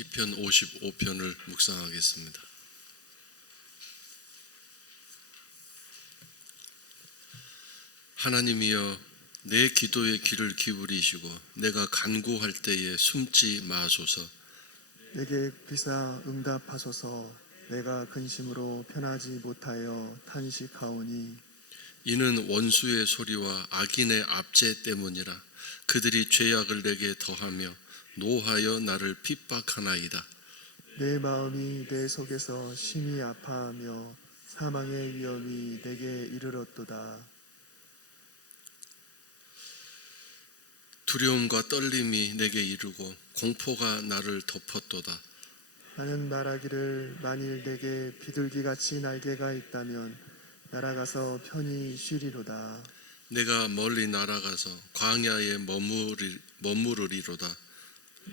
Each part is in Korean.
시편 55편을 묵상하겠습니다. 하나님이여, 내 기도에 귀를 기울이시고 내가 간구할 때에 숨지 마소서. 내게 귀사 응답하소서. 내가 근심으로 편하지 못하여 탄식하오니 이는 원수의 소리와 악인의 압제 때문이라. 그들이 죄악을 내게 더하며 노하여 나를 핍박하나이다. 내 마음이 내 속에서 심히 아파하며 사망의 위험이 내게 이르렀도다. 두려움과 떨림이 내게 이르고 공포가 나를 덮었도다. 나는 말하기를 만일 내게 비둘기같이 날개가 있다면 날아가서 편히 쉬리로다. 내가 멀리 날아가서 광야에 머무르리로다.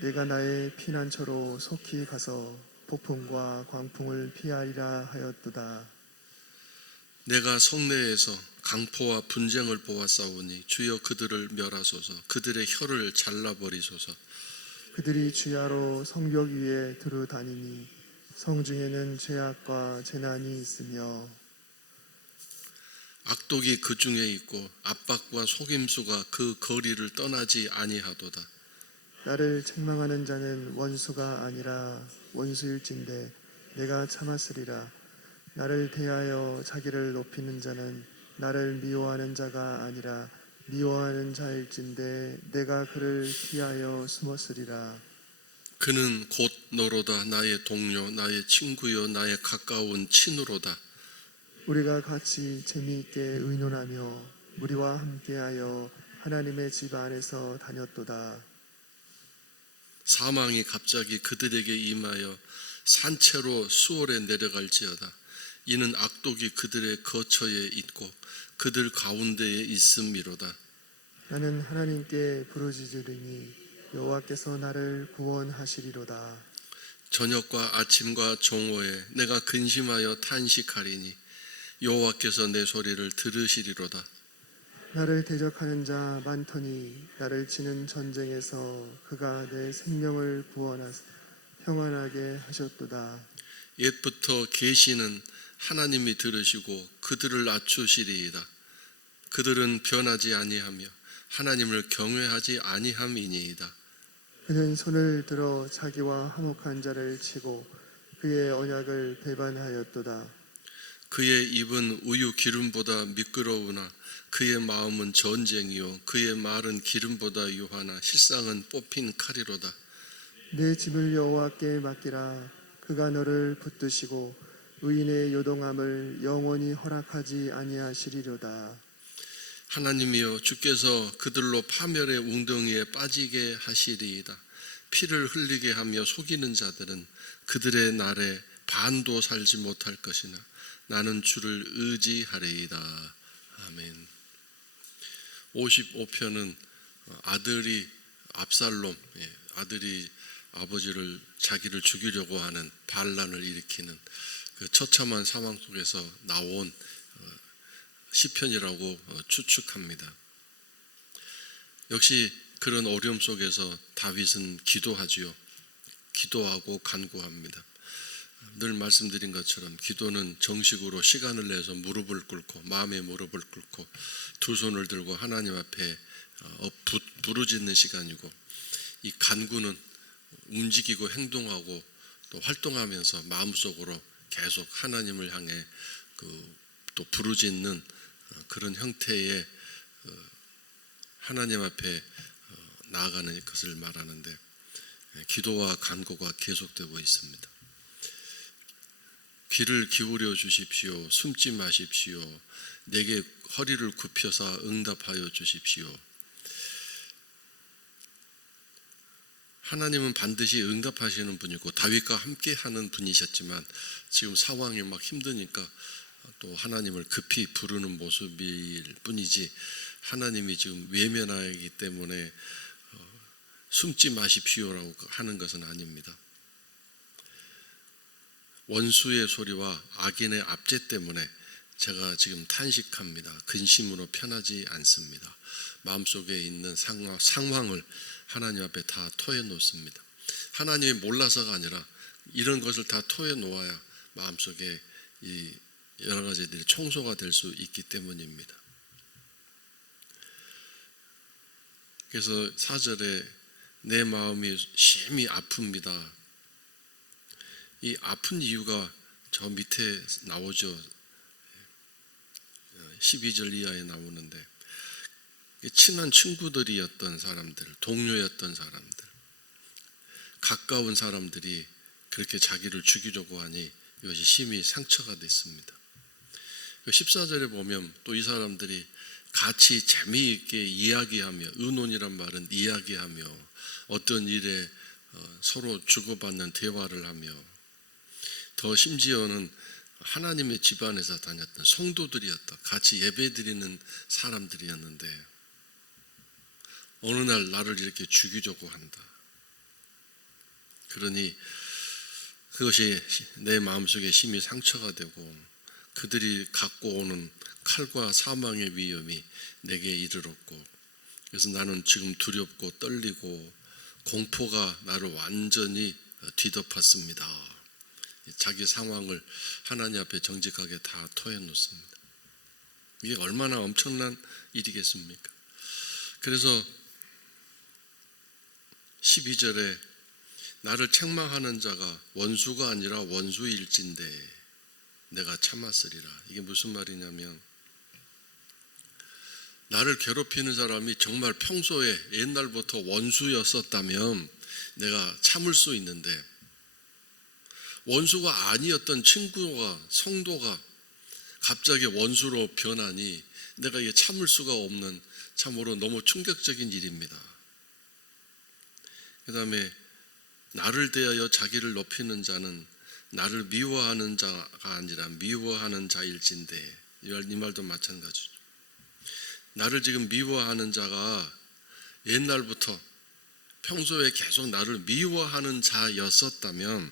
내가 나의 피난처로 속히 가서 폭풍과 광풍을 피하리라 하였도다. 내가 성내에서 강포와 분쟁을 보았사오니 주여 그들을 멸하소서. 그들의 혀를 잘라버리소서. 그들이 주야로 성벽 위에 두루 다니니 성중에는 죄악과 재난이 있으며 악독이 그 중에 있고 압박과 속임수가 그 거리를 떠나지 아니하도다. 나를 책망하는 자는 원수가 아니라 원수일진데 내가 참았으리라. 나를 대하여 자기를 높이는 자는 나를 미워하는 자가 아니라 미워하는 자일진데 내가 그를 피하여 숨었으리라. 그는 곧 너로다. 나의 동료, 나의 친구요, 나의 가까운 친으로다. 우리가 같이 재미있게 의논하며 우리와 함께하여 하나님의 집 안에서 다녔도다. 사망이 갑자기 그들에게 임하여 산채로 수월에 내려갈지어다. 이는 악독이 그들의 거처에 있고 그들 가운데에 있음이로다. 나는 하나님께 부르짖으리니 여호와께서 나를 구원하시리로다. 저녁과 아침과 정오에 내가 근심하여 탄식하리니 여호와께서 내 소리를 들으시리로다. 나를 대적하는 자 많더니 나를 치는 전쟁에서 그가 내 생명을 구원하사 평안하게 하셨도다. 옛부터 계시는 하나님이 들으시고 그들을 낮추시리이다. 그들은 변하지 아니하며 하나님을 경외하지 아니함이니이다. 그는 손을 들어 자기와 화목한 자를 치고 그의 언약을 배반하였도다. 그의 입은 우유 기름보다 미끄러우나 그의 마음은 전쟁이요 그의 말은 기름보다 유하나 실상은 뽑힌 칼이로다. 내 집을 여호와께 맡기라. 그가 너를 붙드시고 의인의 요동함을 영원히 허락하지 아니하시리로다. 하나님이여, 주께서 그들로 파멸의 웅덩이에 빠지게 하시리이다. 피를 흘리게 하며 속이는 자들은 그들의 날에 반도 살지 못할 것이나 나는 주를 의지하리이다. 아멘. 55편은 아들이 압살롬, 아들이 아버지를 자기를 죽이려고 하는 반란을 일으키는 그 처참한 상황 속에서 나온 시편이라고 추측합니다. 역시 그런 어려움 속에서 다윗은 기도하지요. 기도하고 간구합니다. 늘 말씀드린 것처럼 기도는 정식으로 시간을 내서 무릎을 꿇고 마음의 무릎을 꿇고 두 손을 들고 하나님 앞에 부르짖는 시간이고, 이 간구는 움직이고 행동하고 또 활동하면서 마음속으로 계속 하나님을 향해 또 부르짖는 그런 형태의 하나님 앞에 나아가는 것을 말하는데, 기도와 간구가 계속되고 있습니다. 귀를 기울여 주십시오. 숨지 마십시오. 내게 허리를 굽혀서 응답하여 주십시오. 하나님은 반드시 응답하시는 분이고 다윗과 함께 하는 분이셨지만 지금 상황이 막 힘드니까 또 하나님을 급히 부르는 모습일 뿐이지, 하나님이 지금 외면하기 때문에 숨지 마십시오라고 하는 것은 아닙니다. 원수의 소리와 악인의 압제 때문에 제가 지금 탄식합니다. 근심으로 편하지 않습니다. 마음속에 있는 상황을 하나님 앞에 다 토해 놓습니다. 하나님이 몰라서가 아니라 이런 것을 다 토해 놓아야 마음속에 이 여러 가지들이 청소가 될 수 있기 때문입니다. 그래서 4절에 내 마음이 심히 아픕니다. 이 아픈 이유가 저 밑에 나오죠. 12절 이하에 나오는데 친한 친구들이었던 사람들, 동료였던 사람들, 가까운 사람들이 그렇게 자기를 죽이려고 하니 이것이 심히 상처가 됐습니다. 14절에 보면 또 이 사람들이 같이 재미있게 이야기하며, 의논이란 말은 이야기하며 어떤 일에 서로 주고받는 대화를 하며, 더 심지어는 하나님의 집안에서 다녔던 성도들이었다. 같이 예배드리는 사람들이었는데 어느 날 나를 이렇게 죽이려고 한다. 그러니 그것이 내 마음속에 심히 상처가 되고 그들이 갖고 오는 칼과 사망의 위험이 내게 이르렀고, 그래서 나는 지금 두렵고 떨리고 공포가 나를 완전히 뒤덮었습니다. 자기 상황을 하나님 앞에 정직하게 다 토해 놓습니다. 이게 얼마나 엄청난 일이겠습니까? 그래서 12절에 나를 책망하는 자가 원수가 아니라 원수일진데 내가 참았으리라. 이게 무슨 말이냐면, 나를 괴롭히는 사람이 정말 평소에 옛날부터 원수였었다면 내가 참을 수 있는데, 원수가 아니었던 친구가, 성도가 갑자기 원수로 변하니 내가 이게 참을 수가 없는, 참으로 너무 충격적인 일입니다. 그 다음에 나를 대하여 자기를 높이는 자는 나를 미워하는 자가 아니라 미워하는 자일진데, 이 말도 마찬가지죠. 나를 지금 미워하는 자가 옛날부터 평소에 계속 나를 미워하는 자였었다면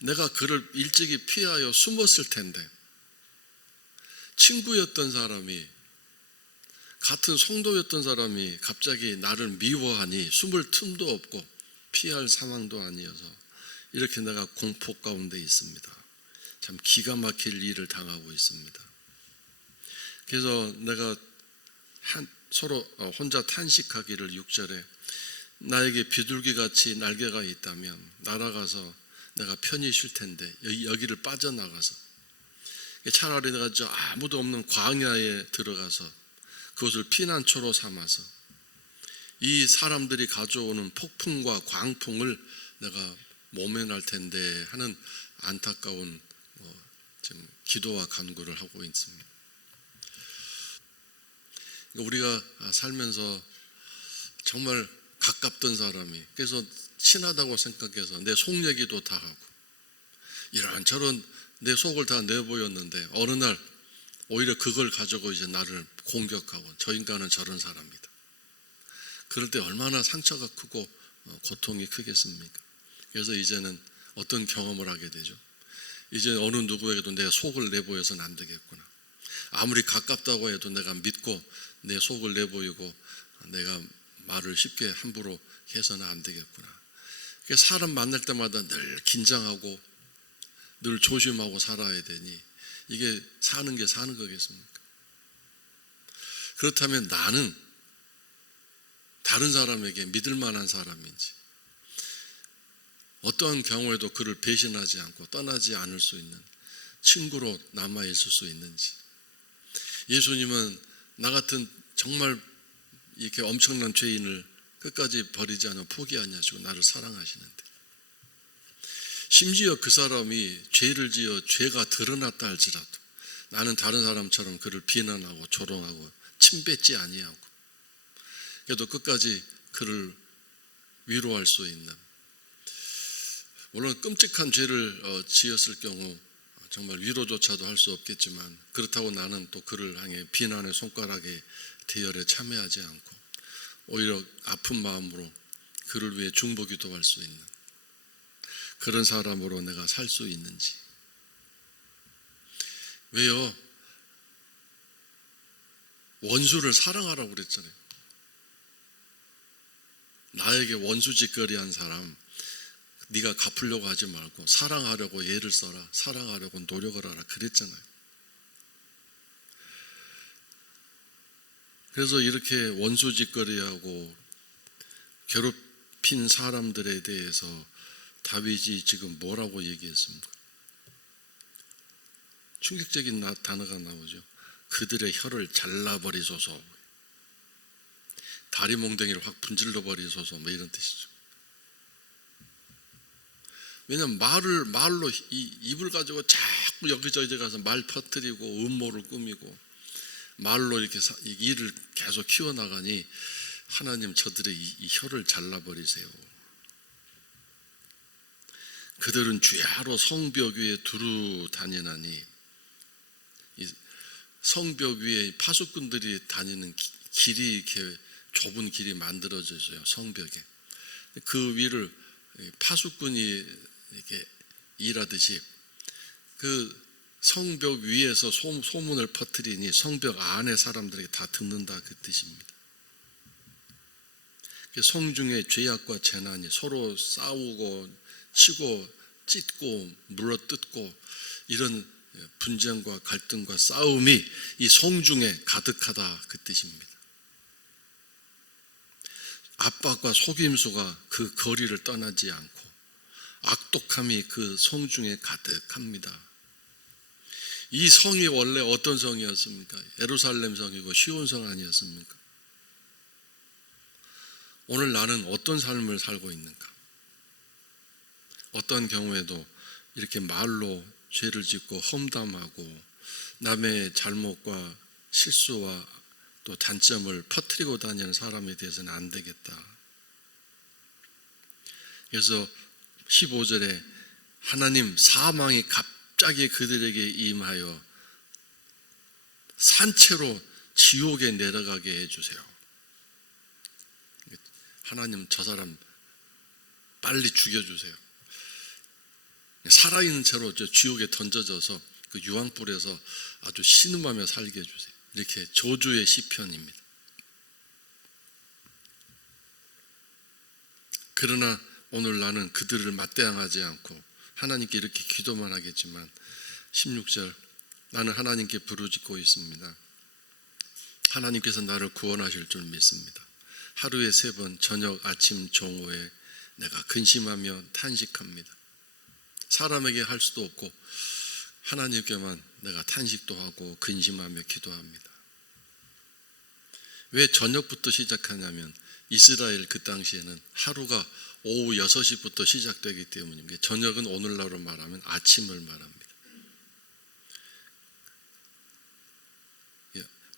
내가 그를 일찍이 피하여 숨었을 텐데, 친구였던 사람이, 같은 성도였던 사람이 갑자기 나를 미워하니 숨을 틈도 없고 피할 상황도 아니어서 이렇게 내가 공포 가운데 있습니다. 참 기가 막힐 일을 당하고 있습니다. 그래서 내가 서로 혼자 탄식하기를 6절에 나에게 비둘기같이 날개가 있다면 날아가서 내가 편히 쉴 텐데 여기를 빠져나가서 차라리 내가 저 아무도 없는 광야에 들어가서 그것을 피난처로 삼아서 이 사람들이 가져오는 폭풍과 광풍을 내가 모면할 텐데 하는 안타까운 지금 기도와 간구를 하고 있습니다. 우리가 살면서 정말 가깝던 사람이, 그래서 친하다고 생각해서 내 속 얘기도 다 하고 이런저런 내 속을 다 내보였는데 어느 날 오히려 그걸 가지고 이제 나를 공격하고 저 인간은 저런 사람이다. 그럴 때 얼마나 상처가 크고 고통이 크겠습니까? 그래서 이제는 어떤 경험을 하게 되죠? 이제 어느 누구에게도 내 속을 내보여서는 안 되겠구나. 아무리 가깝다고 해도 내가 믿고 내 속을 내보이고 내가 말을 쉽게 함부로 해서는 안 되겠구나. 사람 만날 때마다 늘 긴장하고 늘 조심하고 살아야 되니 이게 사는 게 사는 거겠습니까? 그렇다면 나는 다른 사람에게 믿을 만한 사람인지, 어떠한 경우에도 그를 배신하지 않고 떠나지 않을 수 있는 친구로 남아있을 수 있는지. 예수님은 나 같은 정말 이렇게 엄청난 죄인을 끝까지 버리지 않고 포기하지 않으시고 나를 사랑하시는데, 심지어 그 사람이 죄를 지어 죄가 드러났다 할지라도 나는 다른 사람처럼 그를 비난하고 조롱하고 침뱉지 아니하고 그래도 끝까지 그를 위로할 수 있는, 물론 끔찍한 죄를 지었을 경우 정말 위로조차도 할 수 없겠지만, 그렇다고 나는 또 그를 향해 비난의 손가락에 대열에 참여하지 않고 오히려 아픈 마음으로 그를 위해 중보기도 할 수 있는 그런 사람으로 내가 살 수 있는지. 왜요? 원수를 사랑하라고 그랬잖아요. 나에게 원수짓거리한 사람, 네가 갚으려고 하지 말고 사랑하려고 애를 써라, 사랑하려고 노력을 하라 그랬잖아요. 그래서 이렇게 원수짓거리하고 괴롭힌 사람들에 대해서 다윗이 지금 뭐라고 얘기했습니까? 충격적인 단어가 나오죠. 그들의 혀를 잘라버리소서, 다리 몽둥이를 확 분질러 버리소서, 뭐 이런 뜻이죠. 왜냐하면 말로 입을 가지고 자꾸 여기저기 가서 말 퍼뜨리고 음모를 꾸미고 말로 이렇게 일을 계속 키워나가니 하나님 저들의 이 혀를 잘라버리세요. 그들은 주야로 성벽 위에 두루 다니나니, 이 성벽 위에 파수꾼들이 다니는 길이 이렇게 좁은 길이 만들어져요. 성벽에 그 위를 파수꾼이 이렇게 일하듯이 그 성벽 위에서 소문을 퍼뜨리니 성벽 안에 사람들에게 다 듣는다 그 뜻입니다. 성중에 죄악과 재난이 서로 싸우고 치고 찢고 물어뜯고 이런 분쟁과 갈등과 싸움이 이 성중에 가득하다 그 뜻입니다. 압박과 속임수가 그 거리를 떠나지 않고 악독함이 그 성중에 가득합니다. 이 성이 원래 어떤 성이었습니까? 예루살렘 성이고 시온 성 아니었습니까? 오늘 나는 어떤 삶을 살고 있는가? 어떤 경우에도 이렇게 말로 죄를 짓고 험담하고 남의 잘못과 실수와 또 단점을 퍼뜨리고 다니는 사람에 대해서는 안 되겠다. 그래서 15절에 하나님 사망이 갑자기 그들에게 임하여 산채로 지옥에 내려가게 해주세요. 하나님 저 사람 빨리 죽여주세요. 살아있는 채로 저 지옥에 던져져서 그 유황불에서 아주 신음하며 살게 해주세요. 이렇게 저주의 시편입니다. 그러나 오늘 나는 그들을 맞대항하지 않고 하나님께 이렇게 기도만 하겠지만 16절 나는 하나님께 부르짖고 있습니다. 하나님께서 나를 구원하실 줄 믿습니다. 하루에 3번 저녁 아침 정오에 내가 근심하며 탄식합니다. 사람에게 할 수도 없고 하나님께만 내가 탄식도 하고 근심하며 기도합니다. 왜 저녁부터 시작하냐면 이스라엘 그 당시에는 하루가 오후 6시부터 시작되기 때문입니다. 저녁은 오늘날로 말하면 아침을 말합니다.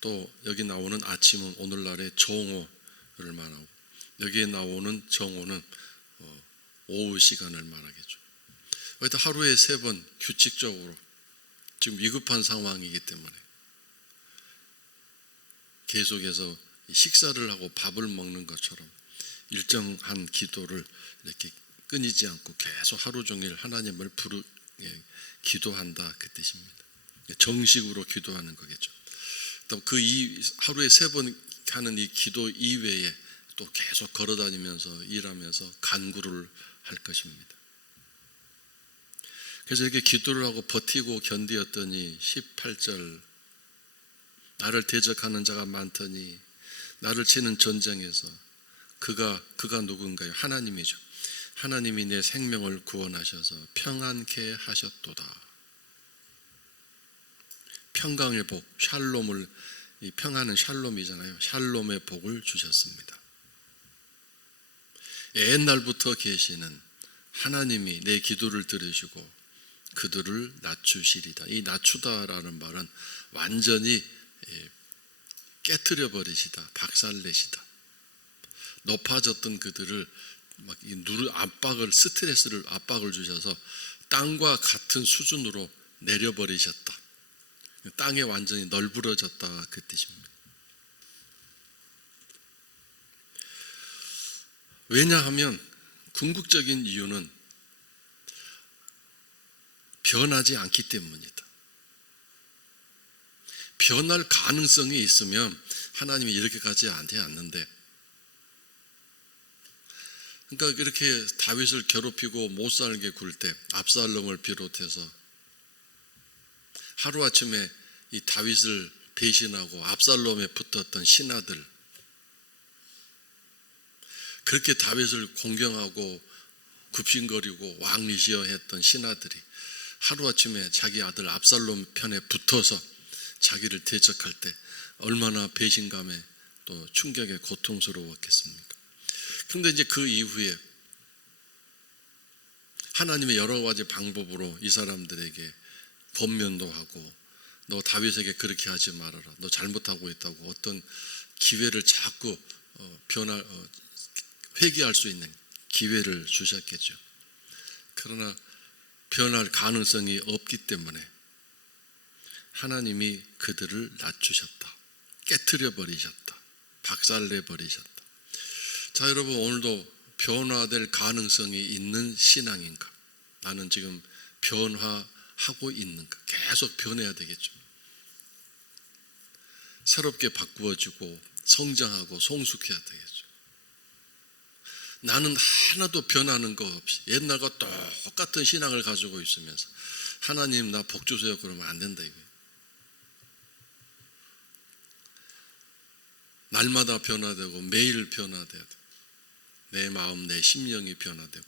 또 여기 나오는 아침은 오늘날의 정오를 말하고 여기에 나오는 정오는 오후 시간을 말하겠죠. 그래서 하루에 3번 규칙적으로 지금 위급한 상황이기 때문에 계속해서 식사를 하고 밥을 먹는 것처럼 일정한 기도를 이렇게 끊이지 않고 계속 하루 종일 하나님을 기도한다 그 뜻입니다. 정식으로 기도하는 거겠죠. 또 그 하루에 3번 하는 이 기도 이외에 또 계속 걸어다니면서 일하면서 간구를 할 것입니다. 그래서 이렇게 기도를 하고 버티고 견디었더니 18절 나를 대적하는 자가 많더니 나를 치는 전쟁에서 그가 누군가요? 하나님이죠. 하나님이 내 생명을 구원하셔서 평안케 하셨도다. 평강의 복, 샬롬을, 이 평안은 샬롬이잖아요. 샬롬의 복을 주셨습니다. 옛날부터 계시는 하나님이 내 기도를 들으시고 그들을 낮추시리다. 이 낮추다라는 말은 완전히 깨트려 버리시다, 박살내시다. 높아졌던 그들을 막 스트레스를 압박을 주셔서 땅과 같은 수준으로 내려버리셨다. 땅에 완전히 널브러졌다 그 뜻입니다. 왜냐하면 궁극적인 이유는 변하지 않기 때문이다. 변할 가능성이 있으면 하나님이 이렇게까지 하지 않는데 그러니까 이렇게 다윗을 괴롭히고 못 살게 굴 때 압살롬을 비롯해서 하루아침에 이 다윗을 배신하고 압살롬에 붙었던 신하들, 그렇게 다윗을 공경하고 굽신거리고 왕이시여 했던 신하들이 하루아침에 자기 아들 압살롬 편에 붙어서 자기를 대적할 때 얼마나 배신감에 또 충격에 고통스러웠겠습니까? 그런데 이제 그 이후에 하나님의 여러 가지 방법으로 이 사람들에게 권면도 하고, 너 다윗에게 그렇게 하지 말아라, 너 잘못하고 있다고 어떤 기회를 자꾸 회개할 수 있는 기회를 주셨겠죠. 그러나 변할 가능성이 없기 때문에 하나님이 그들을 낮추셨다, 깨트려 버리셨다, 박살내 버리셨다. 자, 여러분, 오늘도 변화될 가능성이 있는 신앙인가? 나는 지금 변화하고 있는가? 계속 변해야 되겠죠. 새롭게 바꾸어지고 성장하고 성숙해야 되겠죠. 나는 하나도 변하는 거 없이 옛날과 똑같은 신앙을 가지고 있으면서 하나님 나 복 주세요 그러면 안 된다 이거예요. 날마다 변화되고 매일 변화돼야 돼. 내 마음, 내 심령이 변화되고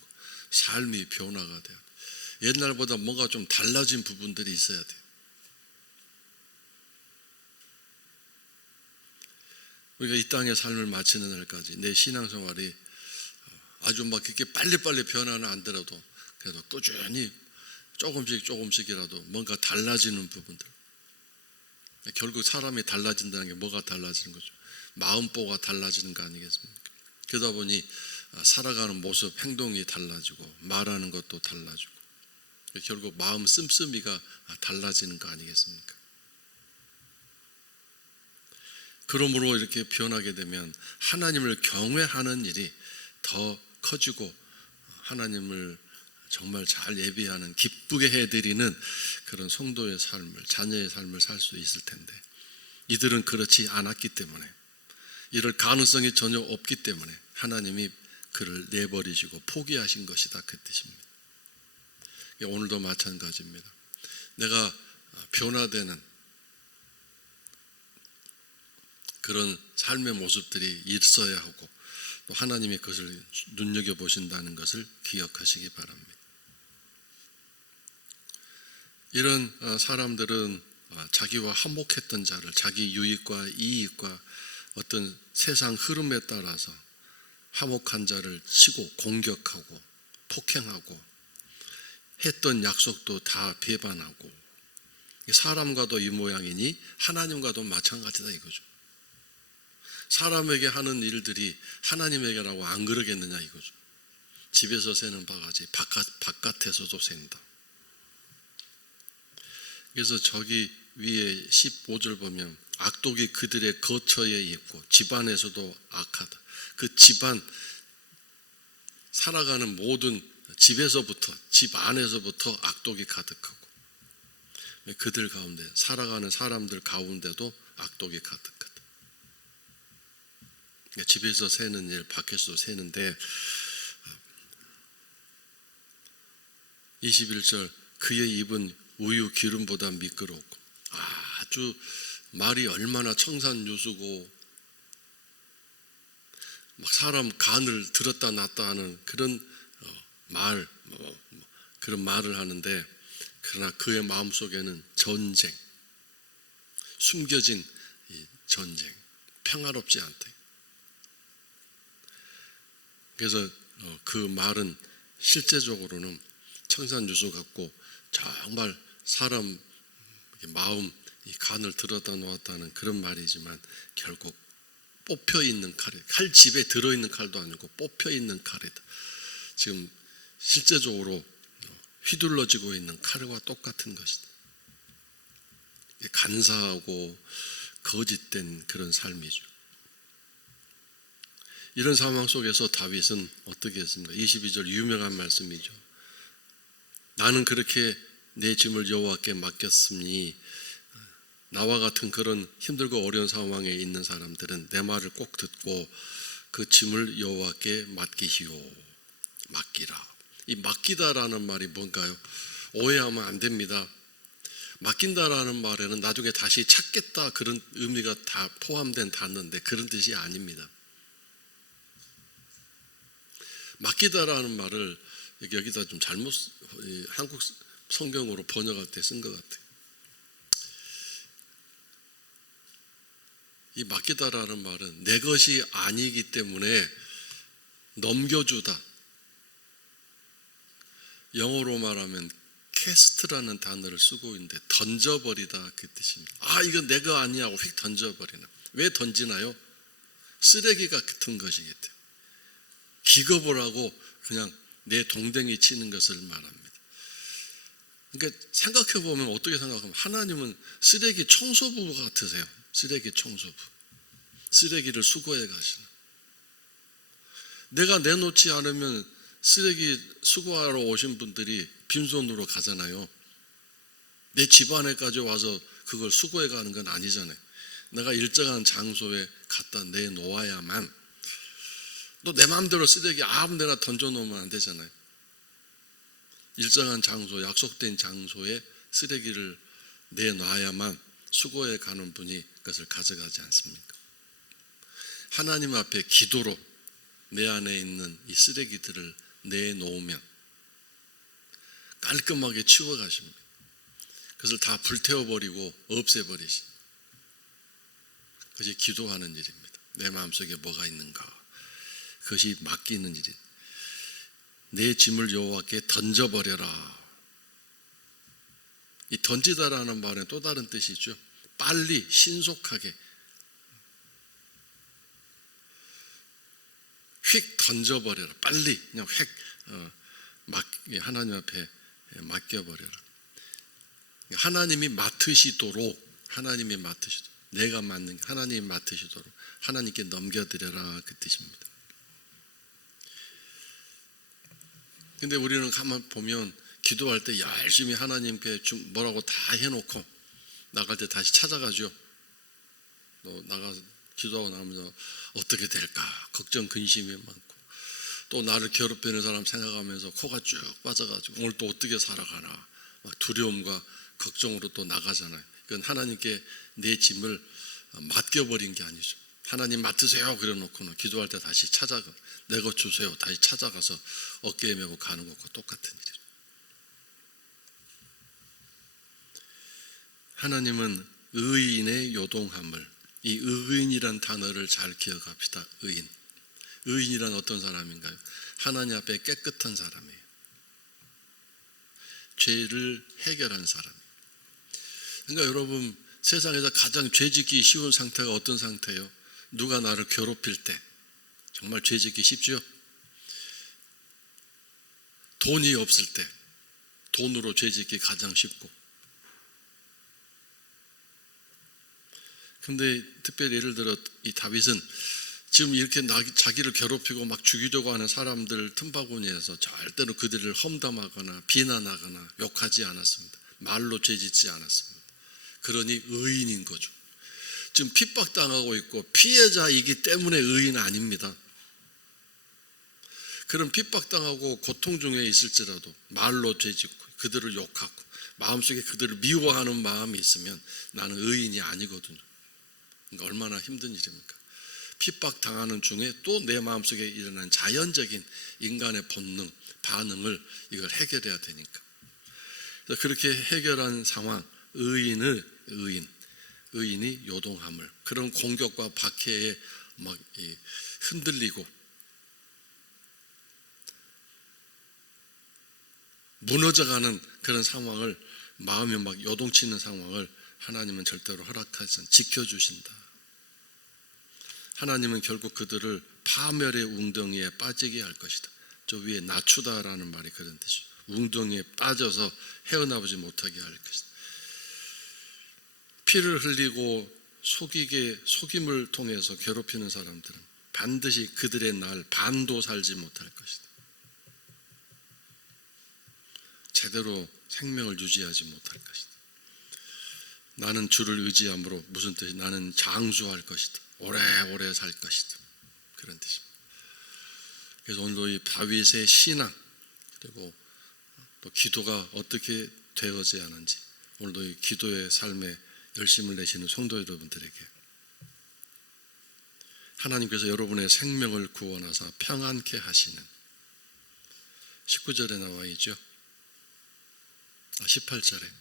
삶이 변화가 돼요. 옛날보다 뭔가 좀 달라진 부분들이 있어야 돼요. 우리가 이 땅의 삶을 마치는 날까지 내 신앙생활이 아주 막 이렇게 빨리빨리 변화는 안 되더라도 그래도 꾸준히 조금씩이라도 뭔가 달라지는 부분들. 결국 사람이 달라진다는 게 뭐가 달라지는 거죠? 마음보가 달라지는 거 아니겠습니까? 그러다 보니 살아가는 모습, 행동이 달라지고 말하는 것도 달라지고 결국 마음 씀씀이가 달라지는 거 아니겠습니까? 그러므로 이렇게 변하게 되면 하나님을 경외하는 일이 더 커지고 하나님을 정말 잘 예비하는, 기쁘게 해드리는 그런 성도의 삶을, 자녀의 삶을 살 수 있을 텐데 이들은 그렇지 않았기 때문에, 이럴 가능성이 전혀 없기 때문에 하나님이 그를 내버리시고 포기하신 것이다, 그 뜻입니다. 오늘도 마찬가지입니다. 내가 변화되는 그런 삶의 모습들이 있어야 하고 또 하나님이 그것을 눈여겨보신다는 것을 기억하시기 바랍니다. 이런 사람들은 자기와 한몫했던 자를 자기 유익과 이익과 어떤 세상 흐름에 따라서 화목한 자를 치고 공격하고 폭행하고 했던 약속도 다 배반하고, 사람과도 이 모양이니 하나님과도 마찬가지다 이거죠. 사람에게 하는 일들이 하나님에게라고 안 그러겠느냐 이거죠. 집에서 새는 바가지 바깥에서도 샌다. 그래서 저기 위에 15절 보면 악독이 그들의 거처에 있고 집안에서도 악하다. 그 집안, 살아가는 모든 집에서부터, 집 안에서부터 악독이 가득하고 그들 가운데 살아가는 사람들 가운데도 악독이 가득하다. 집에서 새는 일, 밖에서도 새는데 21절 그의 입은 우유 기름보다 미끄럽고, 아주 말이 얼마나 청산유수고 막 사람 간을 들었다 놨다 하는 그런 그런 말을 하는데, 그러나 그의 마음속에는 전쟁, 숨겨진 이 전쟁, 평화롭지 않다. 그래서 그 말은 실제적으로는 청산유수 같고 정말 사람 마음 이 간을 들었다 놓았다는 그런 말이지만 결국 뽑혀 있는 칼 집에 들어있는 칼도 아니고 뽑혀 있는 칼이다. 지금 실제적으로 휘둘러지고 있는 칼과 똑같은 것이다. 간사하고 거짓된 그런 삶이죠. 이런 상황 속에서 다윗은 어떻게 했습니까? 22절 유명한 말씀이죠. 나는 그렇게 내 짐을 여호와께 맡겼으니, 나와 같은 그런 힘들고 어려운 상황에 있는 사람들은 내 말을 꼭 듣고 그 짐을 여호와께 맡기시오. 맡기라. 이 맡기다라는 말이 뭔가요? 오해하면 안 됩니다. 맡긴다라는 말에는 나중에 다시 찾겠다 그런 의미가 다 포함된 단어인데 그런 뜻이 아닙니다. 맡기다라는 말을 여기다 좀 잘못 한국 성경으로 번역할 때 쓴 것 같아요. 이 맡기다라는 말은 내 것이 아니기 때문에 넘겨주다. 영어로 말하면 캐스트라는 단어를 쓰고 있는데 던져버리다 그 뜻입니다. 이건 내 거 아니냐고 휙 던져버리나. 왜 던지나요? 쓰레기가 같은 것이기 때문에. 기겁을 하고 그냥 내 동댕이 치는 것을 말합니다. 그러니까 생각해보면 어떻게 생각하면 하나님은 쓰레기 청소부 같으세요. 쓰레기 청소부. 쓰레기를 수거해 가시는. 내가 내놓지 않으면 쓰레기 수거하러 오신 분들이 빈손으로 가잖아요. 내 집안에까지 와서 그걸 수거해 가는 건 아니잖아요. 내가 일정한 장소에 갖다 내놓아야만. 또 내 마음대로 쓰레기 아무 데나 던져놓으면 안 되잖아요. 일정한 장소, 약속된 장소에 쓰레기를 내놔야만 수거해 가는 분이 그것을 가져가지 않습니까? 하나님 앞에 기도로 내 안에 있는 이 쓰레기들을 내놓으면 깔끔하게 치워가십니다. 그것을 다 불태워버리고 없애버리시. 그것이 기도하는 일입니다. 내 마음속에 뭐가 있는가. 그것이 맡기는 일이. 내 짐을 여호와께 던져버려라. 이 던지다라는 말은 또 다른 뜻이죠. 빨리 신속하게 휙 던져버려라. 빨리 그냥 하나님 앞에 맡겨버려라. 하나님이 맡으시도록 내가 맡는 하나님이 맡으시도록 하나님께 넘겨드려라 그 뜻입니다. 근데 우리는 가만 보면 기도할 때 열심히 하나님께 뭐라고 다 해놓고 나갈 때 다시 찾아가죠. 또 나가 기도하고 나면서 어떻게 될까 걱정 근심이 많고 또 나를 괴롭히는 사람 생각하면서 코가 쭉 빠져가지고 오늘 또 어떻게 살아가나 막 두려움과 걱정으로 또 나가잖아요. 그건 하나님께 내 짐을 맡겨버린 게 아니죠. 하나님 맡으세요 그래 놓고는 기도할 때 다시 찾아가 내 것 주세요 다시 찾아가서 어깨에 메고 가는 것과 똑같은 일이죠. 하나님은 의인의 요동함을, 이 의인이란 단어를 잘 기억합시다. 의인이란 어떤 사람인가요? 하나님 앞에 깨끗한 사람이에요. 죄를 해결한 사람. 그러니까 여러분 세상에서 가장 죄짓기 쉬운 상태가 어떤 상태예요? 누가 나를 괴롭힐 때 정말 죄짓기 쉽죠? 돈이 없을 때 돈으로 죄짓기 가장 쉽고. 근데 특별히 예를 들어 이 다윗은 지금 이렇게 자기를 괴롭히고 막 죽이려고 하는 사람들 틈바구니에서 절대로 그들을 험담하거나 비난하거나 욕하지 않았습니다. 말로 죄짓지 않았습니다. 그러니 의인인 거죠. 지금 핍박당하고 있고 피해자이기 때문에 의인 아닙니다. 그런 핍박당하고 고통 중에 있을지라도 말로 죄짓고 그들을 욕하고 마음속에 그들을 미워하는 마음이 있으면 나는 의인이 아니거든요. 그러니까 얼마나 힘든 일입니까? 핍박당하는 중에 또 내 마음속에 일어난 자연적인 인간의 본능, 반응을 이걸 해결해야 되니까. 그래서 그렇게 해결한 상황, 의인이 요동함을, 그런 공격과 박해에 막 흔들리고 무너져가는 그런 상황을, 마음이 막 요동치는 상황을 하나님은 절대로 허락하지 않고 지켜주신다. 하나님은 결국 그들을 파멸의 웅덩이에 빠지게 할 것이다. 저 위에 낮추다라는 말이 그런 뜻이죠. 웅덩이에 빠져서 헤어나오지 못하게 할 것이다. 피를 흘리고 속임을 통해서 괴롭히는 사람들은 반드시 그들의 날 반도 살지 못할 것이다. 제대로 생명을 유지하지 못할 것이다. 나는 주를 의지함으로 무슨 뜻이? 나는 장수할 것이다. 오래오래 살 것이다. 그런 뜻입니다. 그래서 오늘도 이 다윗의 신앙 그리고 또 기도가 어떻게 되어져야 하는지 오늘도 이 기도의 삶에 열심을 내시는 성도 여러분들에게 하나님께서 여러분의 생명을 구원하사 평안케 하시는 19절에 나와 있죠. 18절에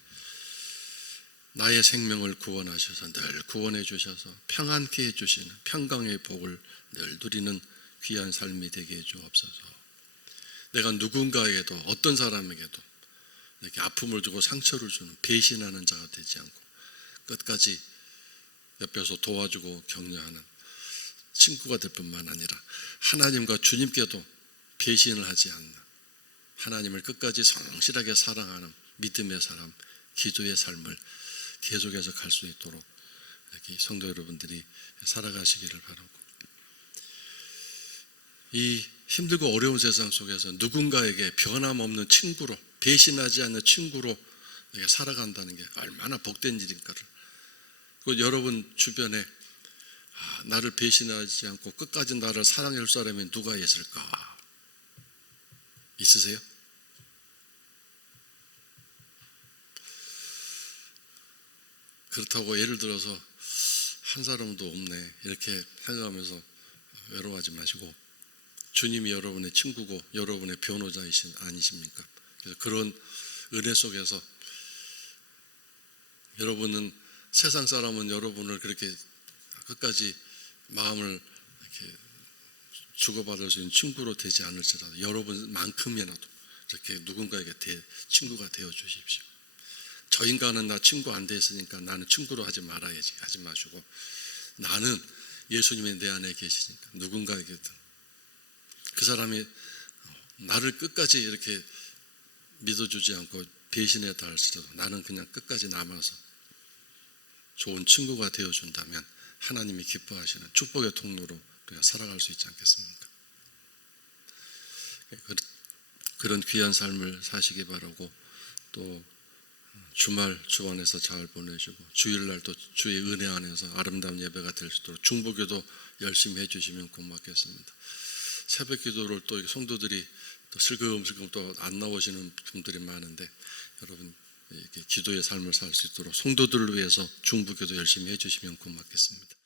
나의 생명을 구원하셔서 늘 구원해 주셔서 평안케 해주시는 평강의 복을 늘 누리는 귀한 삶이 되게 해주옵소서. 내가 누군가에게도 어떤 사람에게도 이렇게 아픔을 주고 상처를 주는 배신하는 자가 되지 않고 끝까지 옆에서 도와주고 격려하는 친구가 될 뿐만 아니라 하나님과 주님께도 배신을 하지 않는 하나님을 끝까지 성실하게 사랑하는 믿음의 사람, 기도의 삶을 계속해서 갈 수 있도록 이렇게 성도 여러분들이 살아가시기를 바라고, 이 힘들고 어려운 세상 속에서 누군가에게 변함없는 친구로, 배신하지 않는 친구로 이렇게 살아간다는 게 얼마나 복된 일인가를, 그리고 여러분 주변에 나를 배신하지 않고 끝까지 나를 사랑해 줄 사람이 누가 있을까? 있으세요? 그렇다고 예를 들어서 한 사람도 없네 이렇게 생각하면서 외로워하지 마시고, 주님이 여러분의 친구고 여러분의 변호자이신 아니십니까? 그래서 그런 은혜 속에서 여러분은, 세상 사람은 여러분을 그렇게 끝까지 마음을 이렇게 주고받을 수 있는 친구로 되지 않을지라도 여러분만큼이라도 이렇게 누군가에게 친구가 되어 주십시오. 저 인간은 나 친구 안 돼 있으니까 나는 친구로 하지 말아야지 하지 마시고, 나는 예수님이 내 안에 계시니까 누군가에게든 그 사람이 나를 끝까지 이렇게 믿어주지 않고 배신했다 할지라도 나는 그냥 끝까지 남아서 좋은 친구가 되어준다면 하나님이 기뻐하시는 축복의 통로로 그냥 살아갈 수 있지 않겠습니까? 그런 귀한 삶을 사시기 바라고, 또 주말 주 안에서 잘 보내시고 주일날 또 주의 은혜 안에서 아름다운 예배가 될 수 있도록 중보기도 열심히 해주시면 고맙겠습니다. 새벽 기도를 또 성도들이 또 슬금슬금 또 안 나오시는 분들이 많은데, 여러분 이렇게 기도의 삶을 살 수 있도록 성도들을 위해서 중보기도 열심히 해주시면 고맙겠습니다.